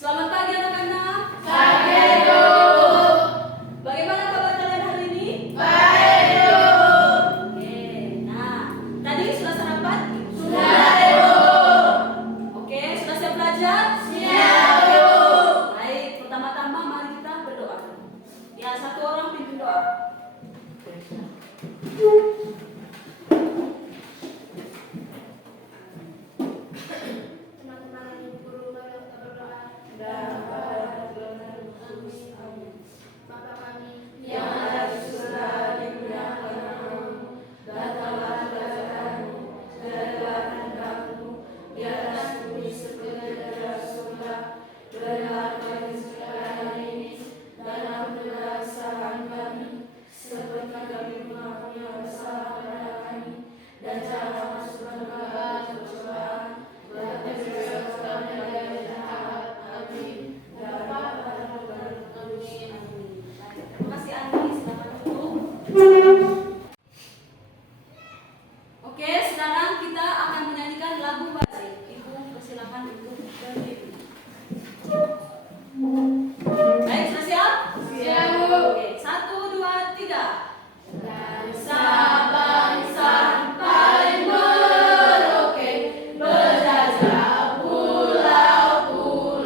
Selamat pagi anak-anak. Pagi, Bu. Bagaimana kabar kalian hari ini? Baik, Bu. Oke, nah tadi sudah sarapan? Sudah, Bu. Oke, sudah siap belajar? Siap, Bu. Baik, pertama-tama mari kita berdoa. Ya, satu orang pimpin doa. Teman-teman ibu guru, mari kita berdoa. Bapa kami yang ada di surga, dimuliakan namamu, datanglah kerajaanmu, jadilah kehendakmu di atas bumi seperti di atas surga. Berilah kami segala hari ini, dan ampunilah kesalahan kami, seperti kami mengampuni yang bersalah kepada kami, dan jangan masukkan ke dalam pencobaan, tetapi bebaskan kami dari jahat. Amin. Bapa dan Tuhan, amin. Terima kasih Andi, silakan duduk. Oke, sekarang kita akan menyanyikan lagu Bazik. Ibu persilakan untuk berdiri. Baik, sudah siap? Siap, Bu. Oke, 1, 2, 3. Dan Sabang sampai Merauke, berjajah pulau-pulau,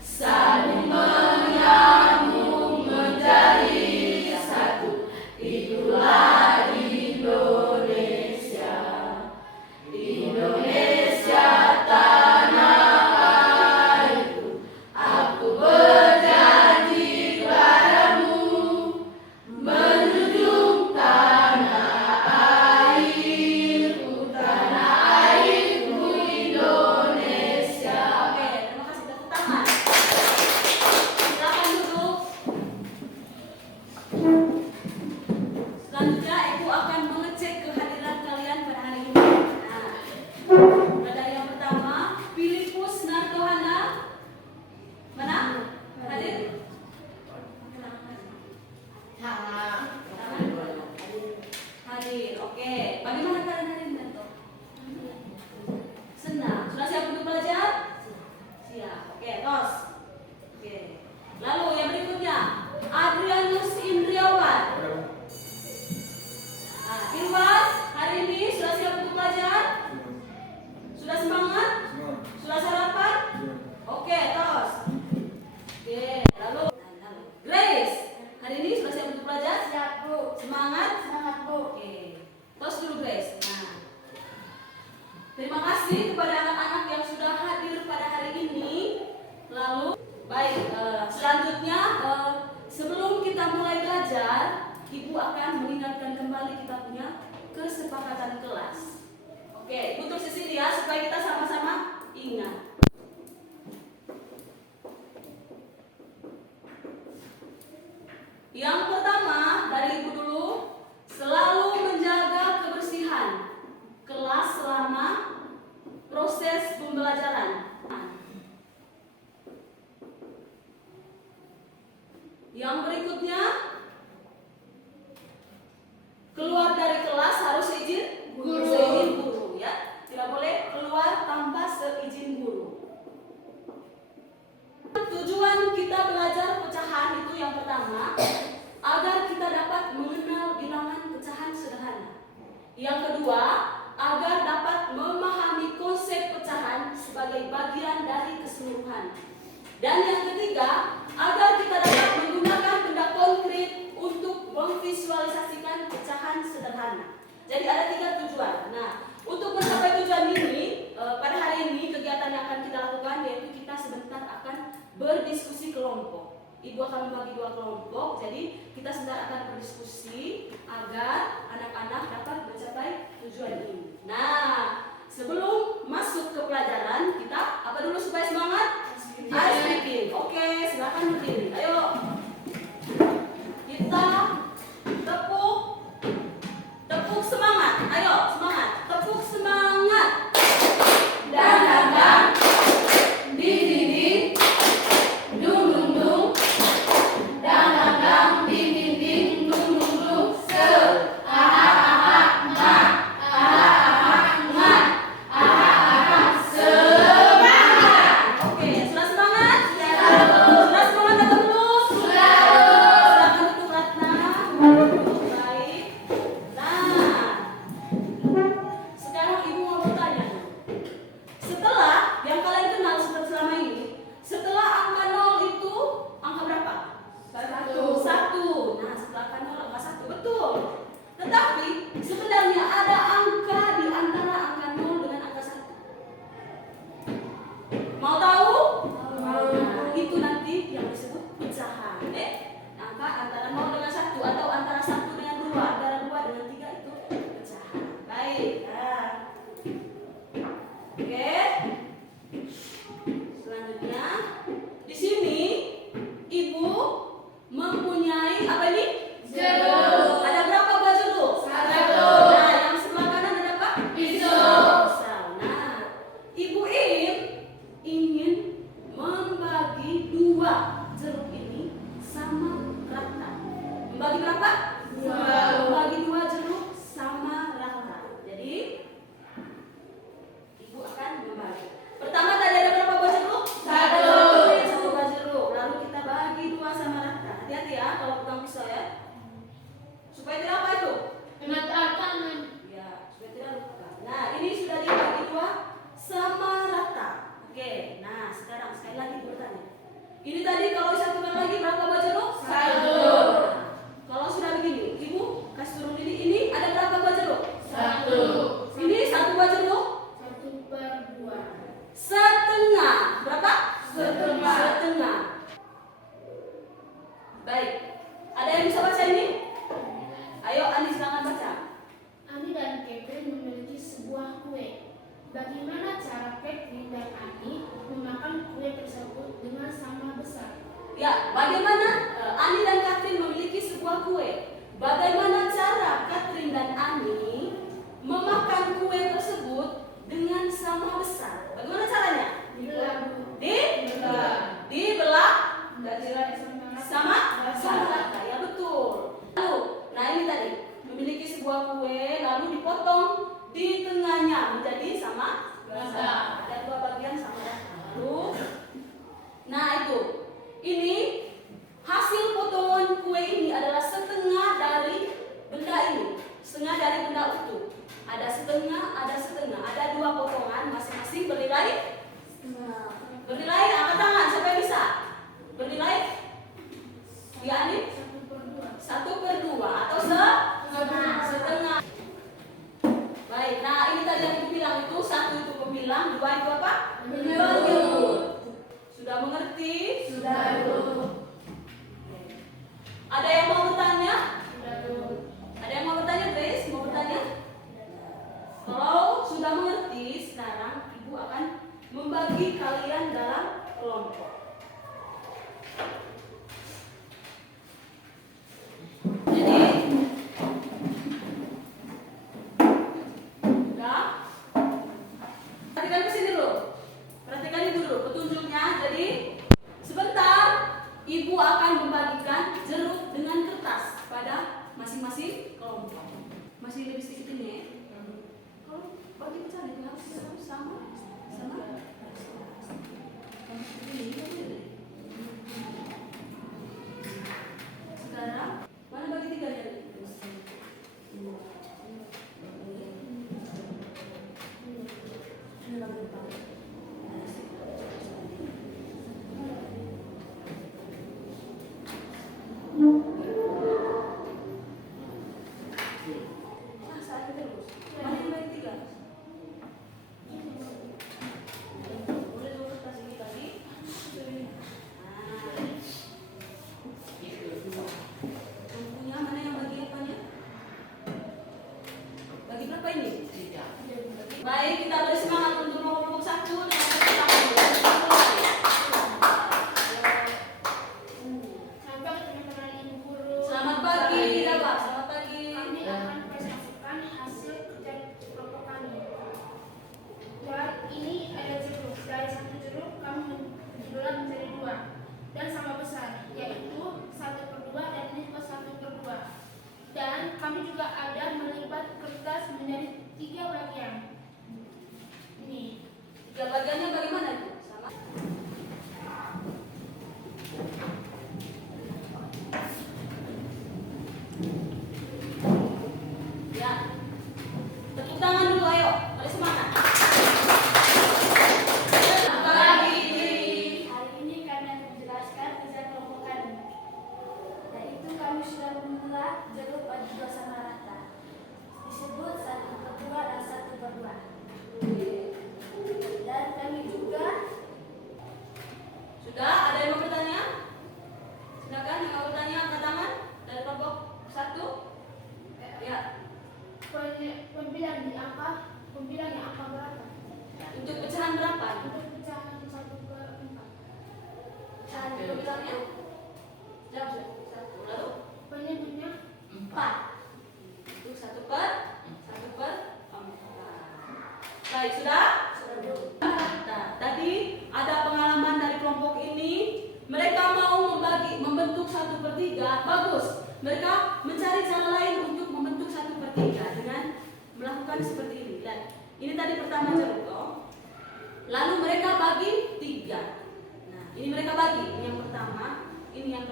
saling menyambung menjadi satu. Itulah Indonesia, Indonesia tanah airku. Aku berjanji padamu, menjunjung tanah airku Indonesia. Oke, terima kasih. Tepuk tangan. Silakan duduk. Selanjutnya Ibu akan mengecek kehadiran kalian pada hari ini. Nah, ada yang pertama, Filipus Nartohana. Mana? Hadir? Hadir. Oke. Bagaimana kalian hari ini, Narto? Senang. Sudah siap untuk belajar? Siap. Oke, tos. Oke. Lalu yang berikutnya, Adrianus Indriawan. Nah, Irwan, hari ini sudah siap untuk belajar? Sudah semangat? Sudah sarapan? Oke, tos. Oke, lalu Grace, hari ini sudah siap untuk belajar? Siap, Bu. Semangat? Semangat, Bu. Oke, tos dulu Grace. Nah, terima kasih kepada anak-anak yang sudah hadir pada hari ini. Lalu, baik, selanjutnya sebelum kita mulai belajar, Ibu akan mengingatkan kembali kita punya kesepakatan kelas. Oke, Ibu tulis di sini ya supaya kita sama-sama ingat. Yang pertama dari Ibu dulu, selalu menjaga kebersihan kelas selama proses pembelajaran. Yang berikutnya, keluar dari kelas harus seizin Guru. seizin guru ya. Tidak boleh keluar tanpa seizin guru. Tujuan kita belajar pecahan itu yang pertama, agar kita dapat mengenal bilangan pecahan sederhana. Yang kedua, agar dapat memahami konsep pecahan sebagai bagian dari keseluruhan. Dan yang ketiga, agar kita dapat menggunakan benda konkret untuk memvisualisasikan pecahan sederhana. Jadi ada 3 tujuan. Nah, untuk mencapai tujuan ini, pada hari ini kegiatan yang akan kita lakukan yaitu kita sebentar akan berdiskusi kelompok. Ibu akan membagi 2 kelompok, jadi kita sebentar akan berdiskusi agar anak-anak dapat mencapai tujuan ini. Nah, sebelum masuk ke pelajaran, kita apa dulu supaya semangat? Ice breaking. Oke, silakan berdiri. Ayo. Kita tepuk semangat. Ayo, semangat. Tepuk semangat. Dan datang di dinding, dung dung dung. Dan datang di dinding, dung dung dung. Aha aha ma, aha aha ma, aha aha semangat. Oke, sudah mempunyai apa ini? Jeruk. Ada berapa buah jeruk? 1. Nah, yang sebelah kanan ada apa? Pisau. Pisau. Nah, Ibu Im ingin membagi 2 jeruk ini sama rata. Membagi berapa? 2. Membagi 2 jeruk sama rata. Jadi Ibu akan membagi. Pertama tadi ada berapa buah jeruk? 1. 1 buah jeruk. Lalu kita bagi 2 sama rata. Hati-hati ya kalau pegang pisau ya. Supaya tidak apa itu? Kena tangan. Ya, supaya tidak luka. Nah, ini sudah dibagi 2 sama rata. Oke, nah sekarang sekali lagi bertanya. Ini tadi kalau disatukan lagi berapa buah jeruk? 1. Nah, kalau sudah begini, Ibu kasih turun ini ada berapa buah jeruk? 1. Ini 1 buah jeruk 1/2. setengah. Berapa? Setengah. Setengah. Baik. Ada yang bisa baca ini? Ayo, Andi silakan baca. Ani dan Kevin memiliki sebuah kue. Bagaimana cara Kevin dan Ani memakan kue tersebut dengan sama besar? Ya, bagaimana Ani dan Katrin memiliki sebuah kue? Bagaimana cara Katrin dan Ani memakan kue tersebut dengan sama besar? Bagaimana caranya? Dibelah sama rata. Ya betul. Lalu, nah ini tadi memiliki sebuah kue lalu dipotong di tengahnya menjadi sama Rata. Ada 2 bagian sama rata. Lalu, nah itu. Ini hasil potongan kue ini adalah setengah dari benda ini, setengah dari benda utuh. Ada setengah, ada 2 potongan masing-masing bernilai. Bernilai angkat tangan siapa yang bisa? Bernilai? Ya ini 1/2 atau setengah. Baik, nah ini tadi yang aku bilang itu 1 itu pembilang, 2 itu apa? Penyebut. Sudah mengerti? Sudah, Bu. Ada yang mau bertanya? Sudah, Bu. Ada yang mau bertanya, Grace? Mau bertanya? Kalau sudah mengerti, sekarang Ibu akan membagi kalian dalam kelompok. Jadi, udah? Perhatikan ke sini dulu. Perhatikan ini dulu petunjuknya. Jadi, sebentar Ibu akan membagikan jeruk dengan kertas pada masing-masing kelompok. Masih lebih sedikit ini ya. Kalau bagi pecah itu harus sama. Sekarang mana bagi 3 jadi? Saat itu terus. Mana yang bagi 3? Boleh dulu kertas ini tadi. Bukunya mana yang bagi apanya? Bagi berapa ini? 3. Baik, kita beri semangat untuk kelompok 1 dengan Sampai teman-teman Ibu Guru. Selamat pagi, Dapat. Selamat pagi. Kami akan presentasikan hasil kerja kelompok kami. Dan ini ada jeruk. Dari 1 jeruk kami dibelah menjadi 2 dan sama besar, yaitu 1/2 dan ini juga 1/2. Dan kami juga ada melipat kertas menjadi 3 bagian. Ini 3 bagiannya bagaimana itu? Sama. Ya. Tepuk tangan dulu, ayo. Mari semangat. Selamat pagi. hari ini kami akan menjelaskan kerja kelompok kami. Yaitu kami sudah membelah jeruk bagi 2 sama rata. Disebut 1/2 dan 1/2. Dan kami juga Baik, sudah? Nah, tadi ada pengalaman dari kelompok ini. Mereka mau membentuk 1/3. Bagus. Mereka mencari cara lain untuk membentuk 1/3 dengan melakukan seperti ini. Dan ini tadi pertama ceruk. Lalu mereka bagi 3. Nah, ini mereka bagi. Ini yang pertama, ini yang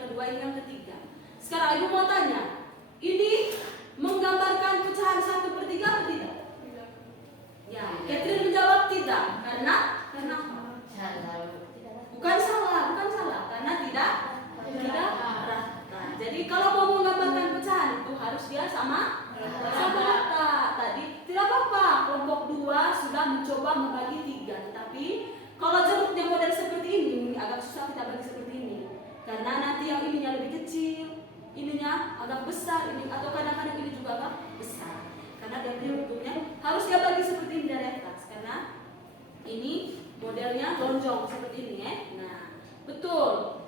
kedua, ini yang ketiga. Sekarang ibu mau tanya, ini menggambarkan pecahan 1/3 atau tidak? Ya, Catherine menjawab tidak. Karena apa? Bukan salah, karena tidak rata. Jadi kalau mau menggambarkan pecahan itu harus dia sama rata. Tadi tidak apa-apa, kelompok 2 sudah mencoba membagi 3. Tetapi kalau jeruknya model seperti ini agak susah kita bagi seperti ini. Karena nanti yang ininya lebih kecil, ininya agak besar, ini atau kadang-kadang ini juga agak besar. Karena dia bentuknya harus dia bagi seperti ini dari atas. Karena ini modelnya lonjong seperti ini ya. Nah, betul.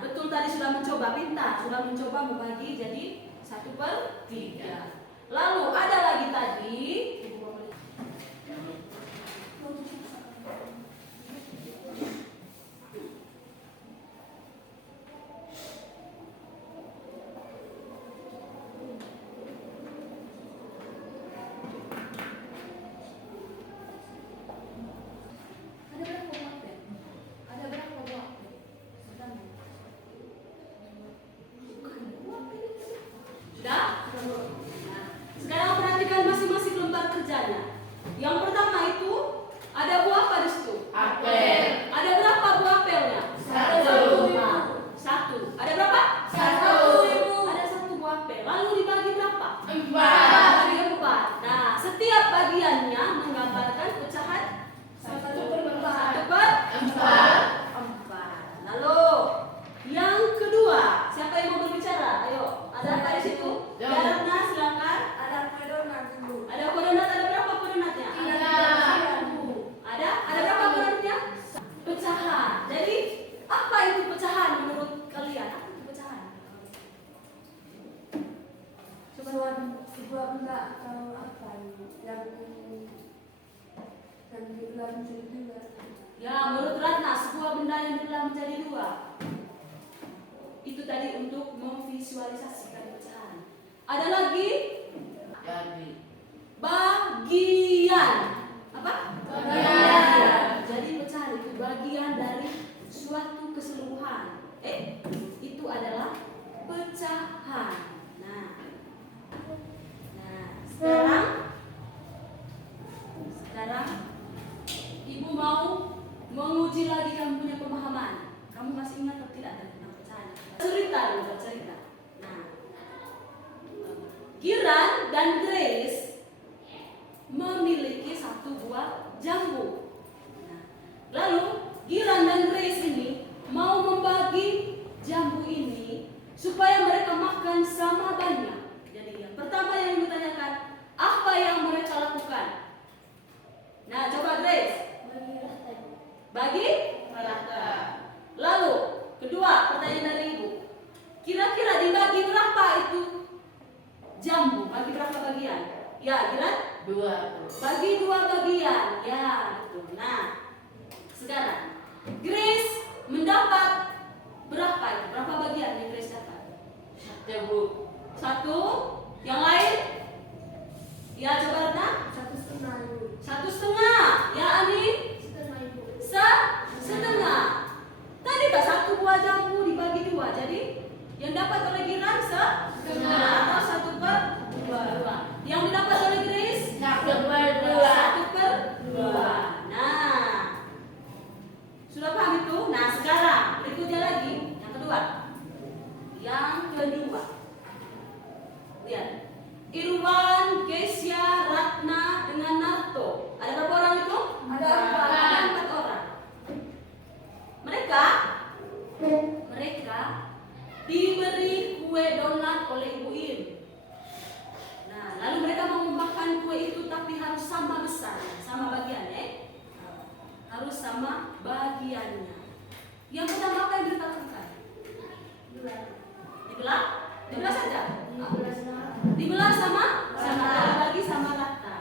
Betul tadi sudah mencoba, pintar, sudah mencoba membagi jadi 1/3. Lalu ada lagi tadi sebuah benda atau apa yang dibelah menjadi 2. Ya, menurut Ratna sebuah benda yang dibelah menjadi 2. Itu tadi untuk memvisualisasikan pecahan. Ada lagi? Bagian. Apa? Bagian. Jadi pecahan itu bagian dari suatu keseluruhan. Itu adalah pecahan. Sekarang ibu mau menguji lagi kamu punya pemahaman. Kamu masih ingat atau tidak tentang pecahan? Cerita. Nah, Giran dan Grace memiliki 1 buah jambu. Nah, lalu Giran dan Grace ini mau membagi jambu ini supaya mereka makan sama banyak. Pertama yang ditanyakan, apa yang mereka lakukan? Nah, coba Grace. Bagi rata. Lalu, kedua pertanyaan dari ibu. Kira-kira dibagi berapa itu jambu? Bagi berapa bagian? Ya, kira? 2. Bagi 2 bagian. Ya, betul. Nah, sekarang Grace mendapat berapa itu? Berapa bagian yang Grace dapat? 1. Yang lain? Ya, coba Ratna. 1,5. 1,5. Ya, Ani? 1,5. Tadi tak 1 buah jambu dibagi 2. Jadi yang dapat oleh Giran 1,5 atau 1/2. Yang didapat oleh Grace 1/2. Nah, sudah paham itu? Nah, sekarang berikutnya lagi yang kedua. Lihat. Irwan, Kesia, Ratna dengan Narto. Ada berapa orang itu? Ada 4 orang. Mereka diberi kue donat oleh Ibu In. Nah, lalu mereka mau memakan kue itu tapi harus sama besar, sama bagiannya. Harus sama bagiannya. Yang pertama apa yang mereka lakukan? Dibelah saja. Dibelah sama dibagi sama rata.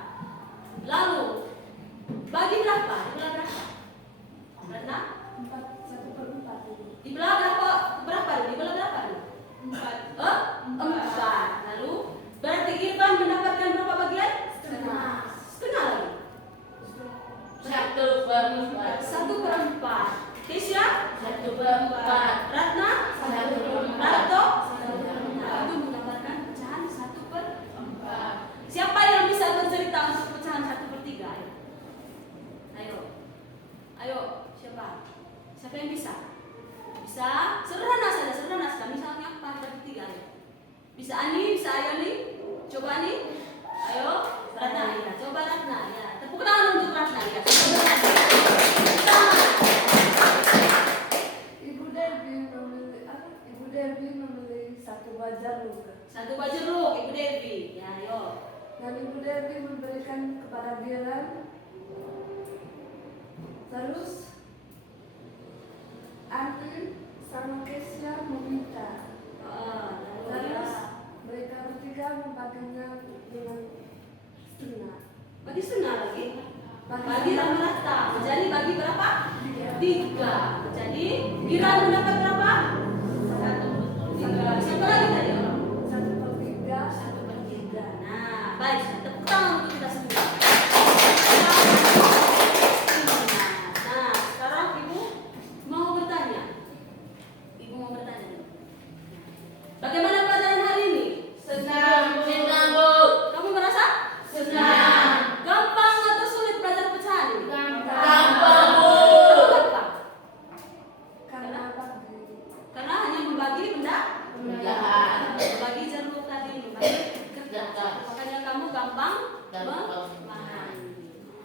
Dewi membeli satu baju jeruk. Satu baju jeruk, Ibu Devi. Ya, ayo. Dan Ibu Dewi memberikan kepada Biran. Terus Ani sama Kesia meminta. Terus mereka bertiga membaginya dengan setengah. Bagi setengah lagi. Bagi Bagi sama rata. Jadi bagi berapa? Tiga. 3. Jadi Biran mendapat berapa? 3. Siapa lagi tadi? 1/3. 1/3. Nah, baik. Tepuk tangan untuk kita semua. Nah, sekarang Ibu mau bertanya. Ibu mau bertanya. Bagaimana pelajaran hari ini? Senang. Kamu merasa? Senang. Gampang atau sulit belajar pecahan ini? Gampang. Kenapa? Karena bagi. Karena hanya membagi benda, membagi jeruk tadi, membagi kertas. Makanya kamu gampang memahami.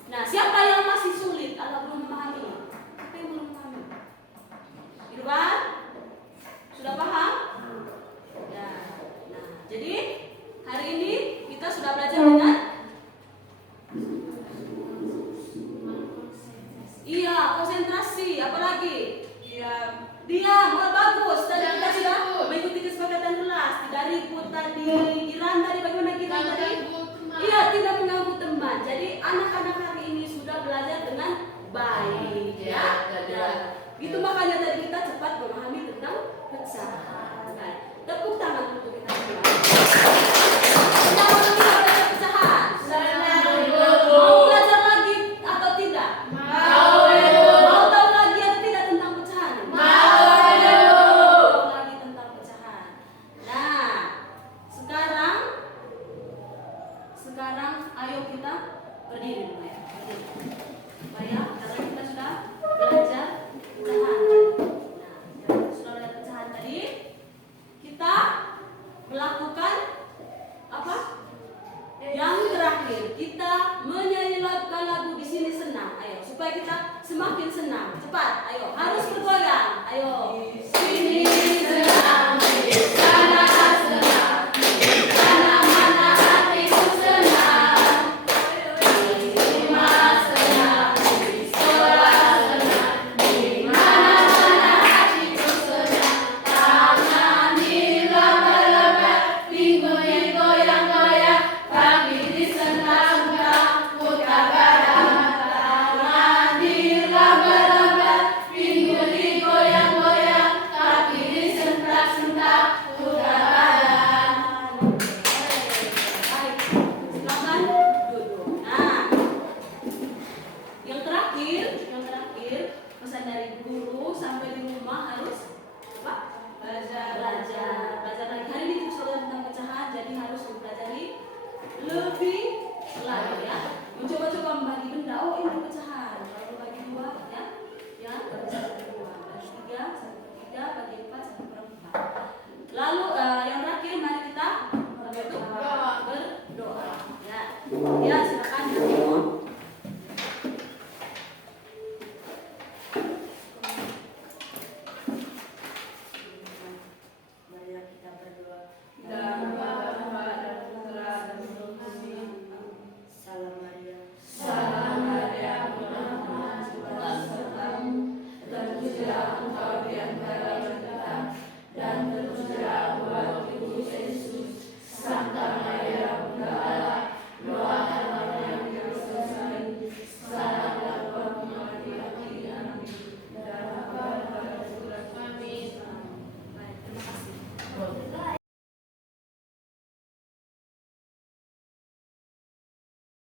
Nah, siapa yang masih sulit atau belum memahami? Siapa yang belum paham? Irwan? Sudah paham? Ya. Nah, jadi hari ini kita sudah belajar dengan konsentrasi, apalagi? Diam, bagus. Tadi kita sudah mengikuti kesepakatan kelas. Tidak ribut tadi. Giran tadi bagaimana Giran tadi? Iya, tidak mengganggu teman. Jadi anak-anak hari ini sudah belajar dengan baik, ya. Gitu makanya tadi kita cepat memahami tentang